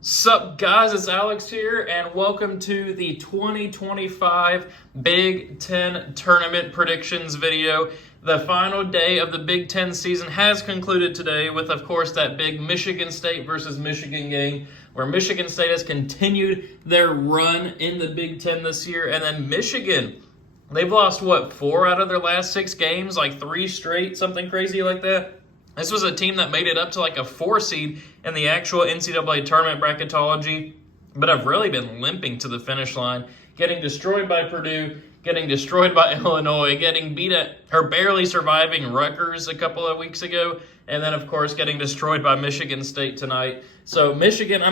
Sup guys, it's Alex here and welcome to the 2025 Big Ten Tournament Predictions video. The final day of the Big Ten season has concluded today with, of course, that big Michigan State versus Michigan game where Michigan State has continued their run in the Big Ten this year, and then Michigan, they've lost, 4 out of their last 6 games, like 3 straight, something crazy like that. This was a team that made it up to like a 4 seed in the actual NCAA tournament bracketology, but have really been limping to the finish line, getting destroyed by Purdue, getting destroyed by Illinois, getting beat at, or barely surviving Rutgers a couple of weeks ago, and then, of course, getting destroyed by Michigan State tonight. So Michigan,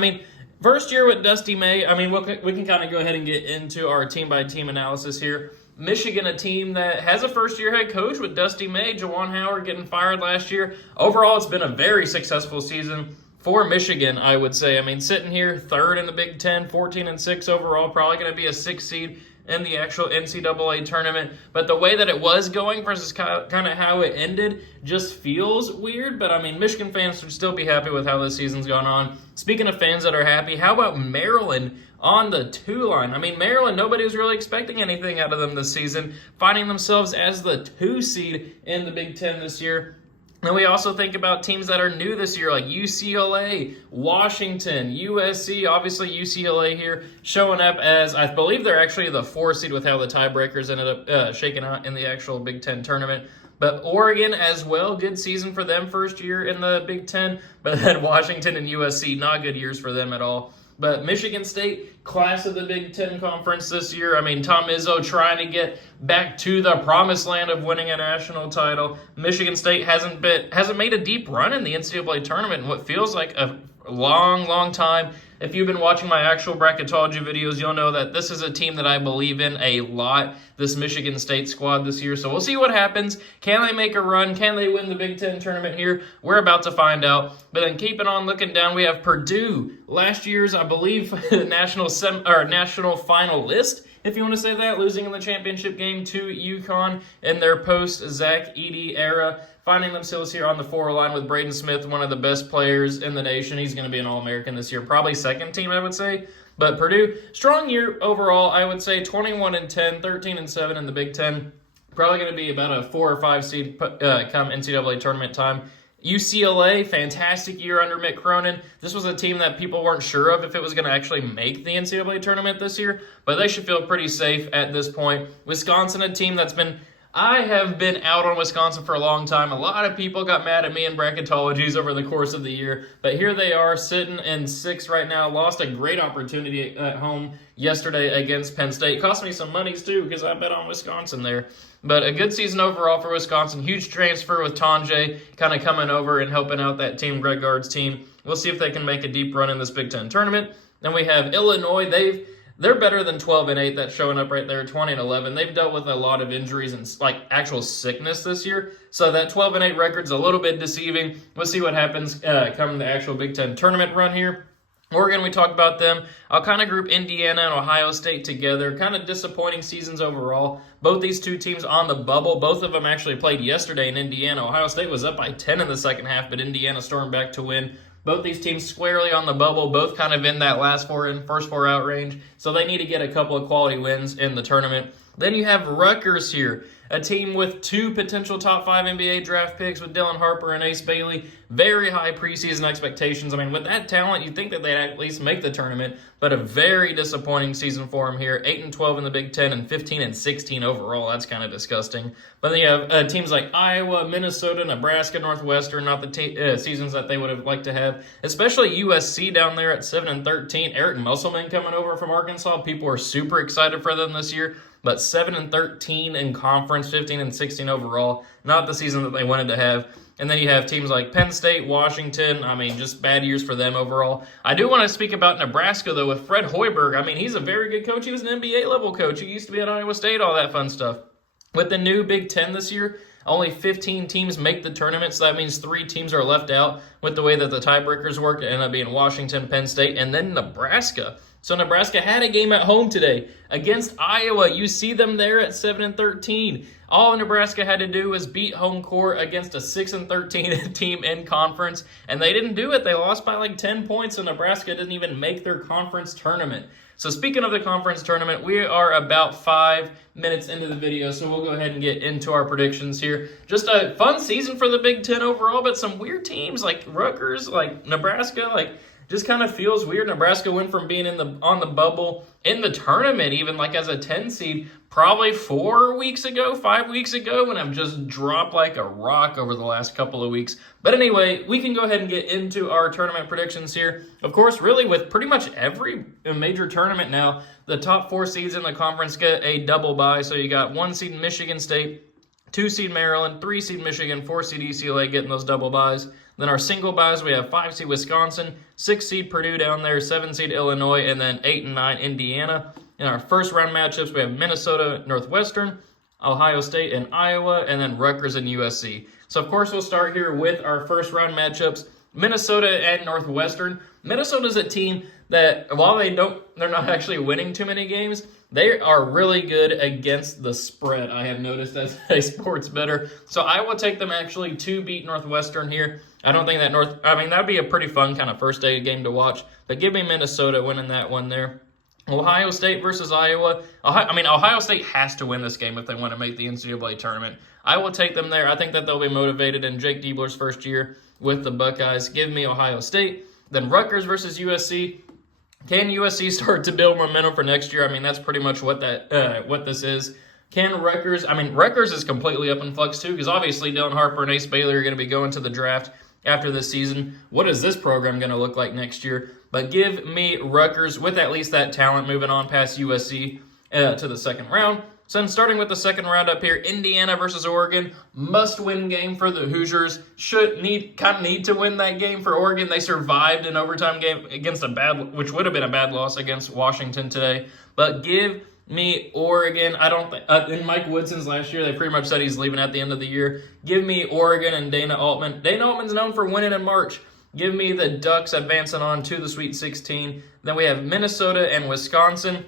first year with Dusty May, we can kind of go ahead and get into our team-by-team analysis here. Michigan, a team that has a first-year head coach with Dusty May, Juwan Howard getting fired last year. Overall, it's been a very successful season for Michigan, I would say. Sitting here third in the Big Ten, 14-6 overall, probably going to be a 6 seed in the actual NCAA tournament. But the way that it was going versus kind of how it ended just feels weird. But, Michigan fans should still be happy with how this season's gone on. Speaking of fans that are happy, how about Maryland on the 2 line? Maryland, nobody was really expecting anything out of them this season, finding themselves as the 2 seed in the Big Ten this year. And we also think about teams that are new this year, like UCLA, Washington, USC. Obviously, UCLA here showing up as, I believe they're actually the 4 seed with how the tiebreakers ended up shaking out in the actual Big Ten tournament. But Oregon as well, good season for them first year in the Big Ten. But then Washington and USC, not good years for them at all. But Michigan State, class of the Big Ten Conference this year. Tom Izzo trying to get back to the promised land of winning a national title. Michigan State hasn't made a deep run in the NCAA tournament in what feels like a long time. If you've been watching my actual bracketology videos, you'll know that this is a team that I believe in a lot, this Michigan State squad this year. So we'll see what happens. Can they make a run? Can they win the Big Ten tournament here? We're about to find out. But then keeping on looking down, we have Purdue, last year's, I believe, national finalist, if you want to say that, losing in the championship game to UConn in their post-Zach Edey era, finding themselves here on the 4 line with Braden Smith, one of the best players in the nation. He's going to be an All-American this year, probably second team, I would say. But Purdue, strong year overall, I would say 21-10, 13-7 in the Big Ten. Probably going to be about a 4 or 5 seed come NCAA tournament time. UCLA, fantastic year under Mick Cronin. This was a team that people weren't sure of if it was going to actually make the NCAA tournament this year, but they should feel pretty safe at this point. Wisconsin, a team that's been, I have been out on Wisconsin for a long time. A lot of people got mad at me in bracketologies over the course of the year, but here they are sitting in 6th right now. Lost a great opportunity at home yesterday against Penn State. Cost me some monies too because I bet on Wisconsin there. But a good season overall for Wisconsin. Huge transfer with Tonje kind of coming over and helping out that team, Greg Gard's team. We'll see if they can make a deep run in this Big Ten tournament. Then we have Illinois. They're better than 12-8. That's showing up right there, 20-11. They've dealt with a lot of injuries and actual sickness this year. So that 12-8 record's a little bit deceiving. We'll see what happens come the actual Big Ten tournament run here. Oregon, we talked about them. I'll kind of group Indiana and Ohio State together. Kind of disappointing seasons overall. Both these 2 teams on the bubble. Both of them actually played yesterday in Indiana. Ohio State was up by 10 in the second half, but Indiana stormed back to win. Both these teams squarely on the bubble, both kind of in that first 4 out range. So they need to get a couple of quality wins in the tournament. Then you have Rutgers here, a team with 2 potential top 5 NBA draft picks with Dylan Harper and Ace Bailey. Very high preseason expectations. With that talent, you'd think that they'd at least make the tournament, but a very disappointing season for them here. 8-12 in the Big Ten and 15-16 overall. That's kind of disgusting. But then you have teams like Iowa, Minnesota, Nebraska, Northwestern, not the seasons that they would have liked to have, especially USC down there at 7-13. Eric Musselman coming over from Arkansas. People are super excited for them this year. But 7-13 in conference, 15-16 overall. Not the season that they wanted to have. And then you have teams like Penn State, Washington. Just bad years for them overall. I do want to speak about Nebraska, though, with Fred Hoiberg. He's a very good coach. He was an NBA-level coach. He used to be at Iowa State, all that fun stuff. With the new Big Ten this year, only 15 teams make the tournament, so that means 3 teams are left out with the way that the tiebreakers work. It ended up being Washington, Penn State, and then Nebraska. So Nebraska had a game at home today against Iowa. You see them there at 7-13. All Nebraska had to do was beat home court against a 6-13 team in conference, and they didn't do it. They lost by like 10 points, and Nebraska didn't even make their conference tournament. So speaking of the conference tournament, we are about 5 minutes into the video, so we'll go ahead and get into our predictions here. Just a fun season for the Big Ten overall, but some weird teams like Rutgers, like Nebraska, just kind of feels weird. Nebraska went from being on the bubble in the tournament, even like as a 10 seed, probably 5 weeks ago, and have just dropped like a rock over the last couple of weeks. But anyway, we can go ahead and get into our tournament predictions here. Of course, really with pretty much every major tournament now, the top 4 seeds in the conference get a double bye. So you got 1 seed Michigan State, 2 seed Maryland, 3 seed Michigan, 4 seed UCLA getting those double byes. Then our single byes, we have 5 seed Wisconsin, 6 seed Purdue down there, 7 seed Illinois, and then 8 and 9 Indiana. In our first round matchups, we have Minnesota, Northwestern, Ohio State, and Iowa, and then Rutgers and USC. So of course we'll start here with our first round matchups. Minnesota and Northwestern. Minnesota's a team that, while they're not actually winning too many games, they are really good against the spread, I have noticed as a sports bettor. So I will take them actually to beat Northwestern here. I don't think that that'd be a pretty fun kind of first day game to watch. But give me Minnesota winning that one there. Ohio State versus Iowa. Ohio State has to win this game if they want to make the NCAA tournament. I will take them there. I think that they'll be motivated in Jake Diebler's first year with the Buckeyes. Give me Ohio State. Then Rutgers versus USC. Can USC start to build momentum for next year? That's pretty much what this is. Can Rutgers? Rutgers is completely up in flux too, because obviously Dylan Harper and Ace Bailey are going to be going to the draft after this season. What is this program going to look like next year? But give me Rutgers with at least that talent moving on past USC to the second round. So then starting with the second round up here, Indiana versus Oregon, must-win game for the Hoosiers. Need to win that game for Oregon. They survived an overtime game against which would have been a bad loss against Washington today. But give me Oregon. I don't think in Mike Woodson's last year, they pretty much said he's leaving at the end of the year. Give me Oregon and Dana Altman. Dana Altman's known for winning in March. Give me the Ducks advancing on to the Sweet 16. Then we have Minnesota and Wisconsin.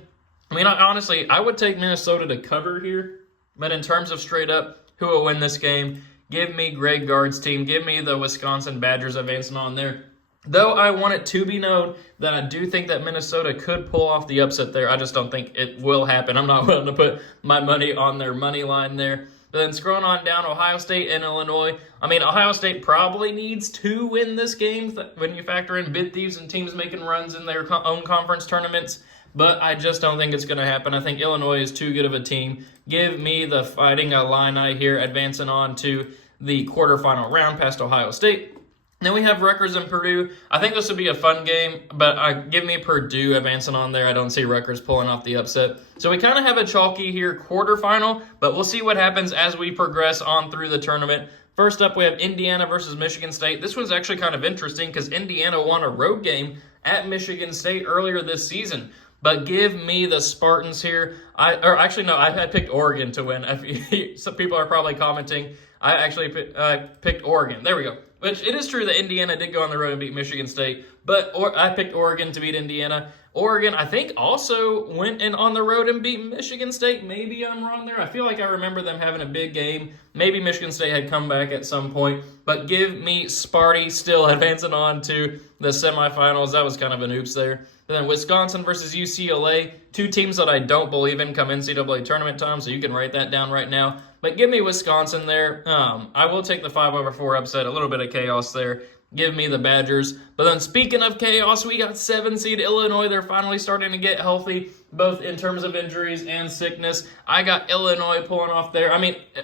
Honestly, I would take Minnesota to cover here, but in terms of straight up who will win this game, give me Greg Gard's team. Give me the Wisconsin Badgers advancing on there. Though I want it to be known that I do think that Minnesota could pull off the upset there. I just don't think it will happen. I'm not willing to put my money on their money line there. But then scrolling on down, Ohio State and Illinois. Ohio State probably needs to win this game when you factor in bid thieves and teams making runs in their own conference tournaments. But I just don't think it's going to happen. I think Illinois is too good of a team. Give me the Fighting Illini here, advancing on to the quarterfinal round past Ohio State. Then we have Rutgers and Purdue. I think this would be a fun game, but give me Purdue advancing on there. I don't see Rutgers pulling off the upset. So we kind of have a chalky here quarterfinal, but we'll see what happens as we progress on through the tournament. First up, we have Indiana versus Michigan State. This one's actually kind of interesting because Indiana won a road game at Michigan State earlier this season. But give me the Spartans here. I picked Oregon to win. Some people are probably commenting. I actually picked Oregon. There we go. Which it is true that Indiana did go on the road and beat Michigan State, but I picked Oregon to beat Indiana. Oregon, I think, also went on the road and beat Michigan State. Maybe I'm wrong there. I feel like I remember them having a big game. Maybe Michigan State had come back at some point. But give me Sparty still advancing on to the semifinals. That was kind of an oops there. And then Wisconsin versus UCLA, 2 teams that I don't believe in come NCAA tournament time, so you can write that down right now. But give me Wisconsin there. I will take the 5-over-4 upset. A little bit of chaos there. Give me the Badgers. But then speaking of chaos, we got 7-seed Illinois. They're finally starting to get healthy, both in terms of injuries and sickness. I got Illinois pulling off there.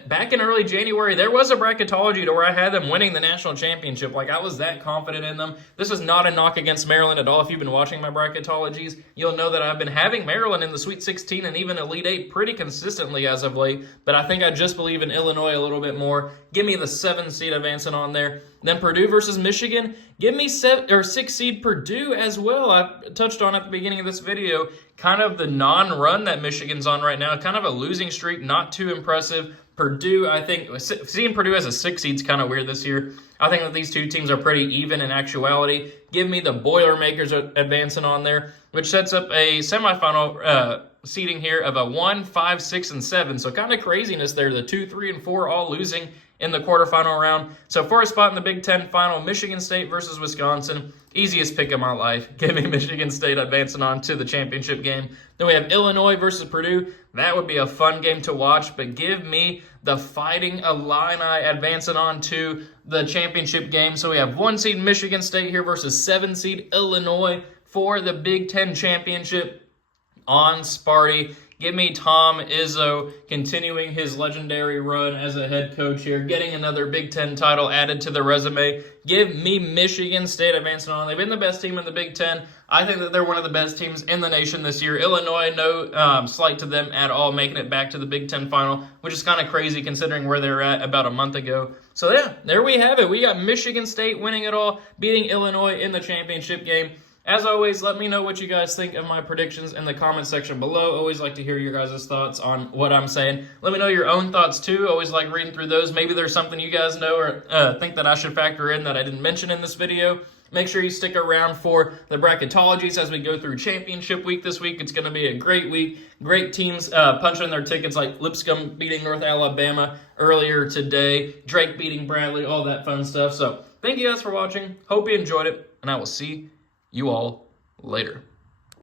Back in early January, there was a bracketology to where I had them winning the national championship. I was that confident in them. This is not a knock against Maryland at all. If you've been watching my bracketologies, you'll know that I've been having Maryland in the Sweet 16 and even Elite 8 pretty consistently as of late. But I think I just believe in Illinois a little bit more. Give me the 7-seed advancing on there. Then Purdue versus Michigan. Give me 6-seed Purdue as well. I touched on at the beginning of this video kind of the non-run that Michigan's on right now. Kind of a losing streak, not too impressive. Purdue, I think, seeing Purdue as a 6 seed is kind of weird this year. I think that these two teams are pretty even in actuality. Give me the Boilermakers advancing on there, which sets up a semifinal seeding here of a 1, 5, 6, and 7. So kind of craziness there. The 2, 3, and 4 all losing in the quarterfinal round. So for a spot in the Big Ten final, Michigan State versus Wisconsin. Easiest pick of my life. Give me Michigan State advancing on to the championship game. Then we have Illinois versus Purdue. That would be a fun game to watch, but give me the Fighting Illini advancing on to the championship game. So we have 1 seed Michigan State here versus 7 seed Illinois for the Big Ten championship on Sparty. Give me Tom Izzo continuing his legendary run as a head coach here, getting another Big Ten title added to the resume. Give me Michigan State advancing on. They've been the best team in the Big Ten. I think that they're one of the best teams in the nation this year. Illinois, no slight to them at all, making it back to the Big Ten final, which is kind of crazy considering where they're at about a month ago. So yeah, there we have it. We got Michigan State winning it all, beating Illinois in the championship game. As always, let me know what you guys think of my predictions in the comment section below. Always like to hear your guys' thoughts on what I'm saying. Let me know your own thoughts too. Always like reading through those. Maybe there's something you guys know or think that I should factor in that I didn't mention in this video. Make sure you stick around for the bracketologies as we go through championship week this week. It's going to be a great week. Great teams punching their tickets, like Lipscomb beating North Alabama earlier today. Drake beating Bradley, all that fun stuff. So thank you guys for watching. Hope you enjoyed it, and I will see you all later.